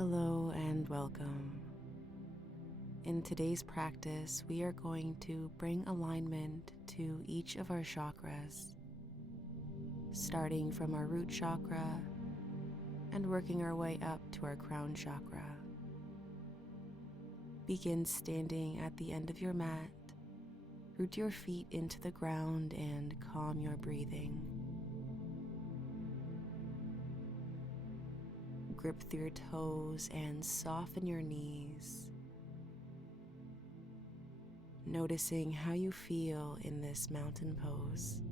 Hello and welcome. In today's practice, we are going to bring alignment to each of our chakras, starting from our root chakra and working our way up to our crown chakra. Begin standing at the end of your mat, root your feet into the ground and calm your breathing. Grip through your toes and soften your knees, noticing how you feel in this mountain pose.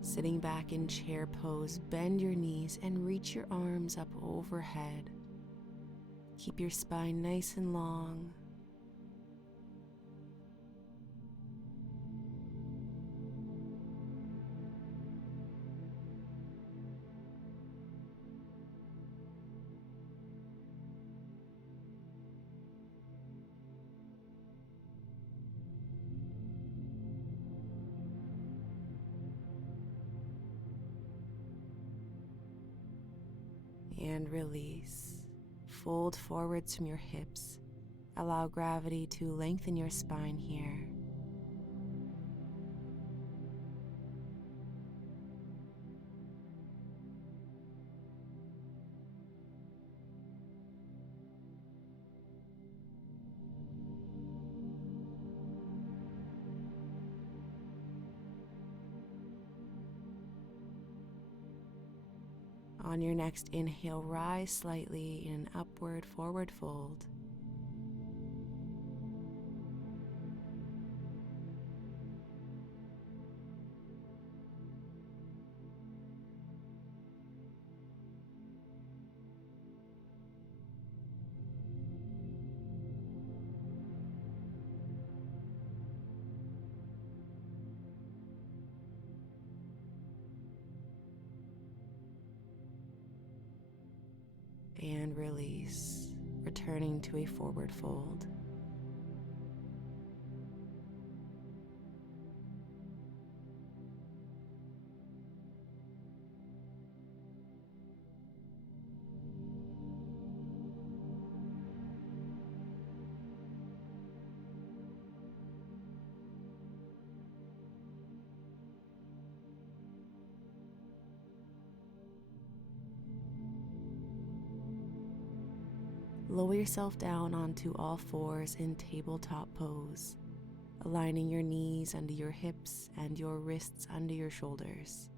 Sitting back in chair pose, bend your knees and reach your arms up overhead. Keep your spine nice and long. And release. Fold forwards from your hips. Allow gravity to lengthen your spine here. On your next inhale, rise slightly in an upward forward fold. And release, returning to a forward fold. Lower yourself down onto all fours in tabletop pose, aligning your knees under your hips and your wrists under your shoulders.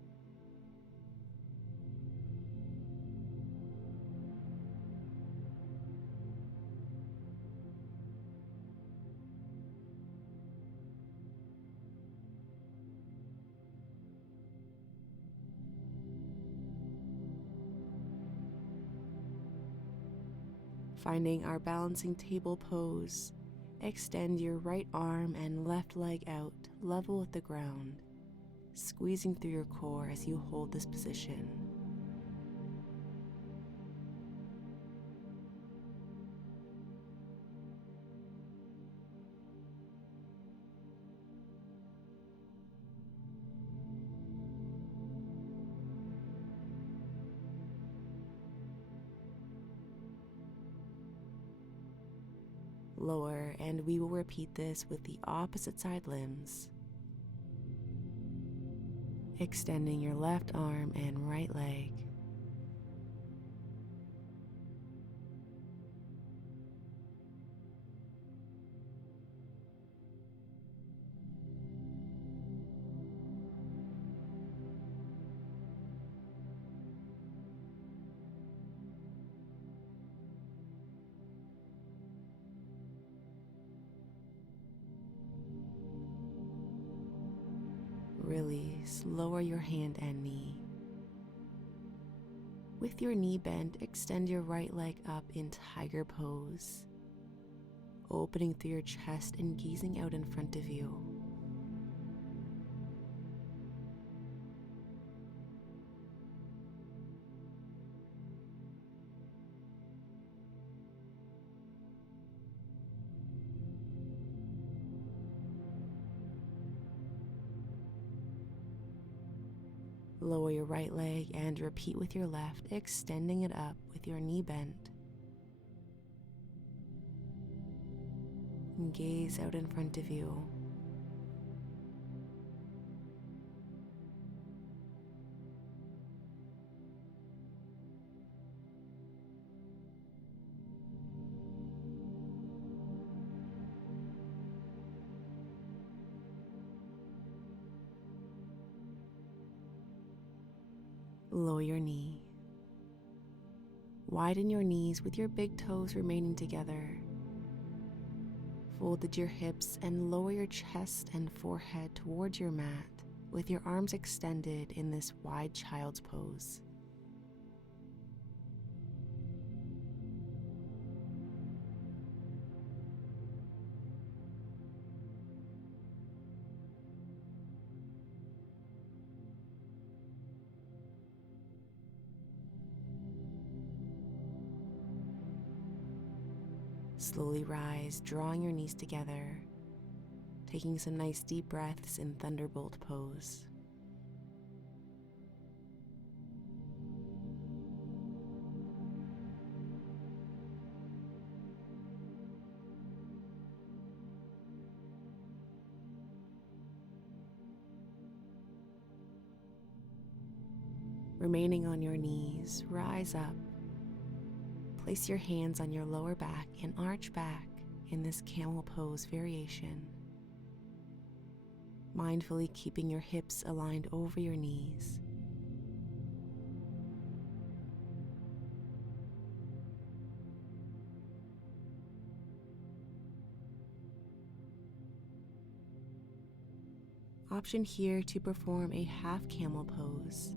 Finding our balancing table pose, extend your right arm and left leg out, level with the ground, squeezing through your core as you hold this position. lower, and we will repeat this with the opposite side limbs. Extending your left arm and right leg. Release, lower your hand and knee. With your knee bent, extend your right leg up in tiger pose, opening through your chest and gazing out in front of you. Lower your right leg and repeat with your left, extending it up with your knee bent. And gaze out in front of you. Lower your knee. Widen your knees with your big toes remaining together. Folded your hips and lower your chest and forehead towards your mat with your arms extended in this wide child's pose. Slowly rise, drawing your knees together, taking some nice deep breaths in thunderbolt pose. Remaining on your knees, rise up. Place your hands on your lower back and arch back in this camel pose variation, mindfully keeping your hips aligned over your knees. Option here to perform a half camel pose.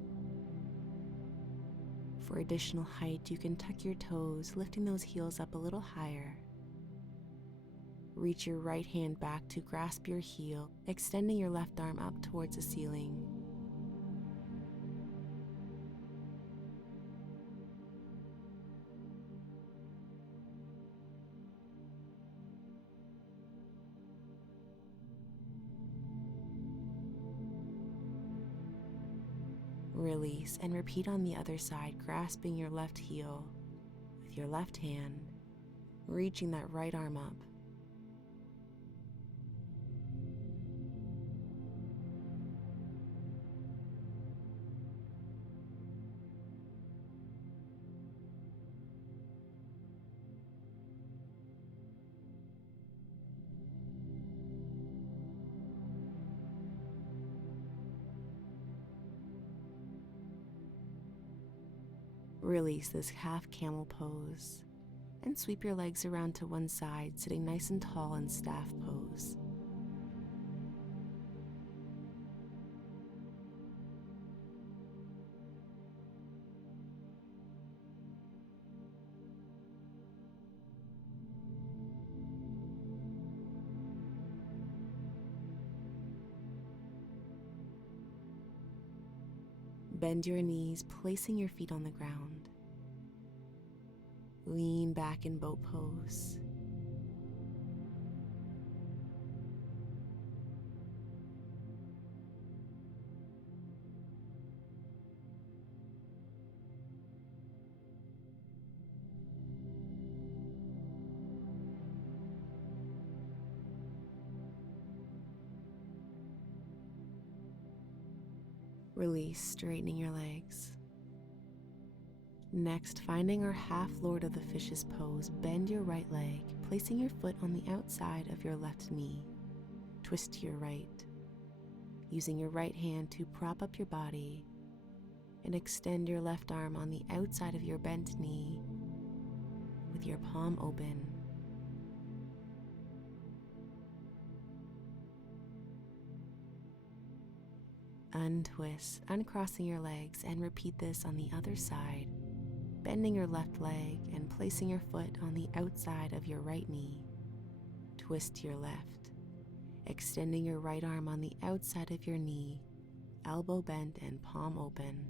For additional height, you can tuck your toes, lifting those heels up a little higher. Reach your right hand back to grasp your heel, extending your left arm up towards the ceiling. Release and repeat on the other side, grasping your left heel with your left hand, reaching that right arm up. Release this half camel pose and sweep your legs around to one side, sitting nice and tall in staff pose. Bend your knees, placing your feet on the ground. Lean back in boat pose. Release, straightening your legs. Next, finding our half Lord of the Fishes pose, bend your right leg, placing your foot on the outside of your left knee. Twist to your right, using your right hand to prop up your body, and extend your left arm on the outside of your bent knee with your palm open. Untwist, uncrossing your legs, and repeat this on the other side, bending your left leg and placing your foot on the outside of your right knee. Twist to your left, extending your right arm on the outside of your knee, elbow bent and palm open.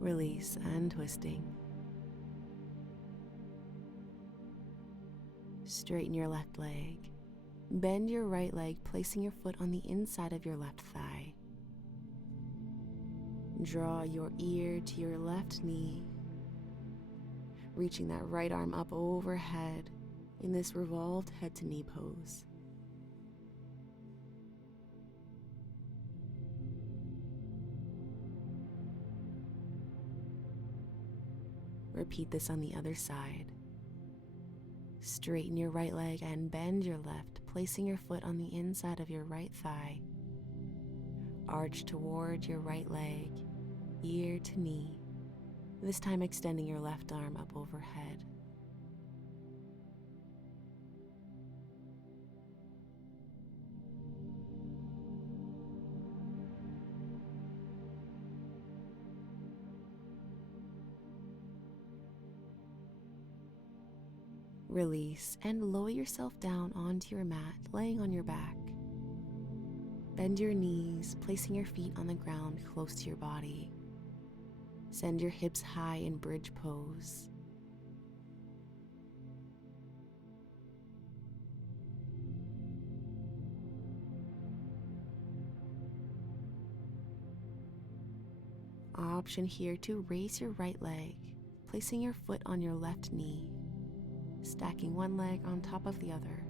Release, untwisting. Straighten your left leg. Bend your right leg, placing your foot on the inside of your left thigh. Draw your ear to your left knee, reaching that right arm up overhead in this revolved head to knee pose. Repeat this on the other side. Straighten your right leg and bend your left, placing your foot on the inside of your right thigh. Arch toward your right leg, ear to knee, this time extending your left arm up overhead. Release and lower yourself down onto your mat, laying on your back. Bend your knees, placing your feet on the ground close to your body. Send your hips high in bridge pose. Option here to raise your right leg, placing your foot on your left knee, stacking one leg on top of the other.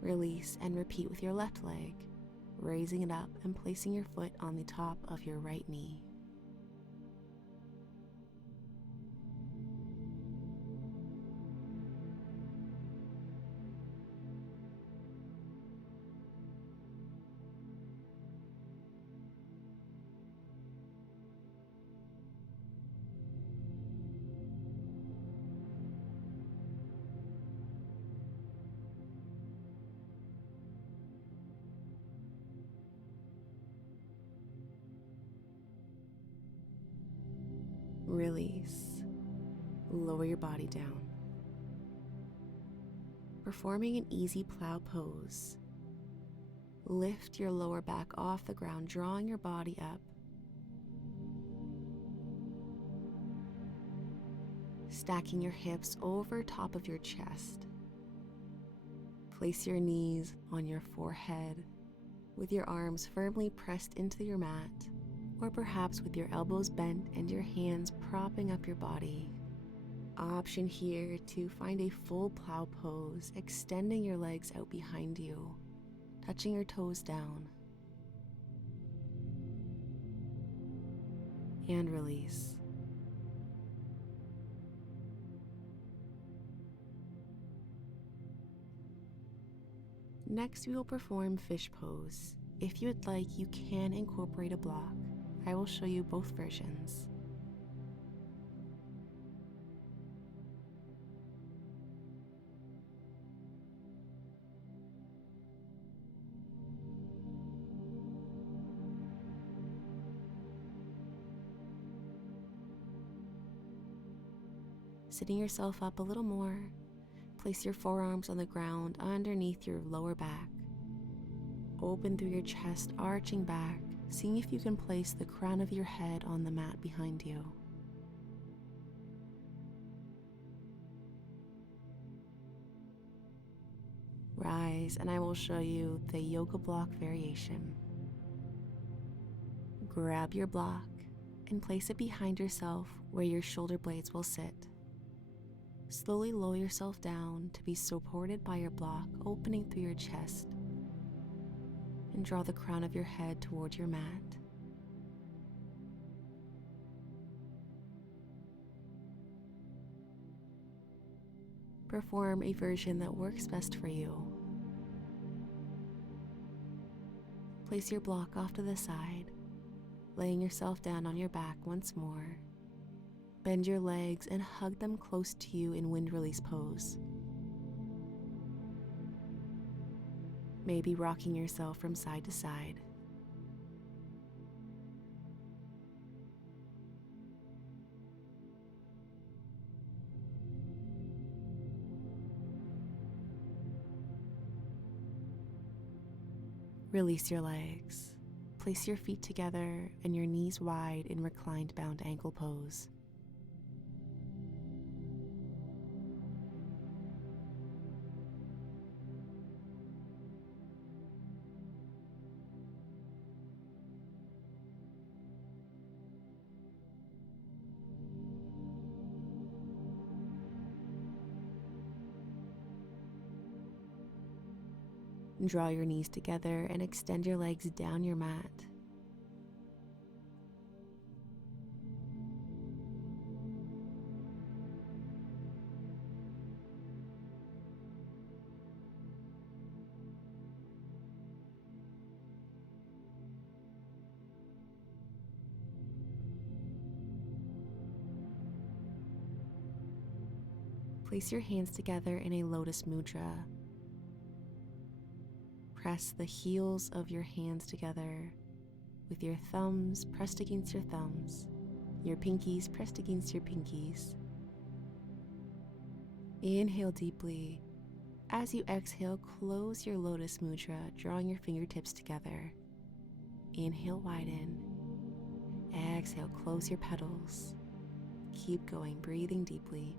Release and repeat with your left leg, raising it up and placing your foot on the top of your right knee. Release. Lower your body down. Performing an easy plow pose. Lift your lower back off the ground, drawing your body up. Stacking your hips over top of your chest. Place your knees on your forehead with your arms firmly pressed into your mat, or perhaps with your elbows bent and your hands propping up your body. Option here to find a full plow pose, extending your legs out behind you, touching your toes down. And release. Next, we will perform fish pose. If you would like, you can incorporate a block. I will show you both versions. Sitting yourself up a little more, place your forearms on the ground underneath your lower back. Open through your chest, arching back, seeing if you can place the crown of your head on the mat behind you. Rise, and I will show you the yoga block variation. Grab your block and place it behind yourself where your shoulder blades will sit. Slowly lower yourself down to be supported by your block opening through your chest, and draw the crown of your head toward your mat. Perform a version that works best for you. Place your block off to the side, laying yourself down on your back once more. Bend your legs and hug them close to you in wind release pose. Maybe rocking yourself from side to side. Release your legs. Place your feet together and your knees wide in reclined bound ankle pose. Draw your knees together and extend your legs down your mat. Place your hands together in a lotus mudra. Press the heels of your hands together with your thumbs pressed against your thumbs, your pinkies pressed against your pinkies. Inhale deeply. As you exhale, close your lotus mudra, drawing your fingertips together. Inhale, widen. Exhale, close your petals. Keep going, breathing deeply.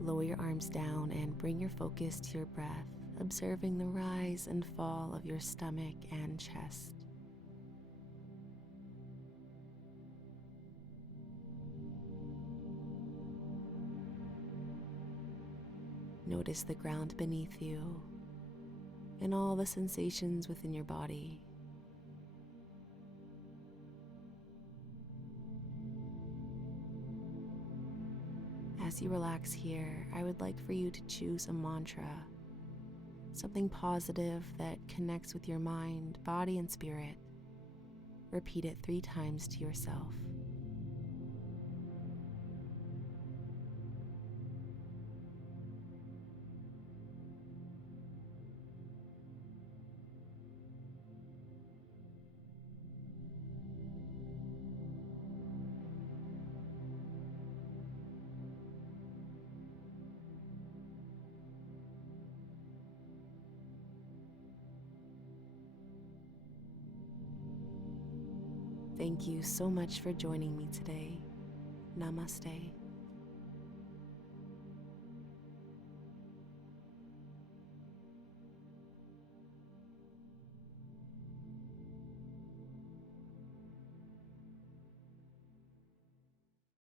Lower your arms down and bring your focus to your breath, observing the rise and fall of your stomach and chest. Notice the ground beneath you and all the sensations within your body. As you relax here, I would like for you to choose a mantra, something positive that connects with your mind, body, and spirit. Repeat it 3 times to yourself. Thank you so much for joining me today. Namaste.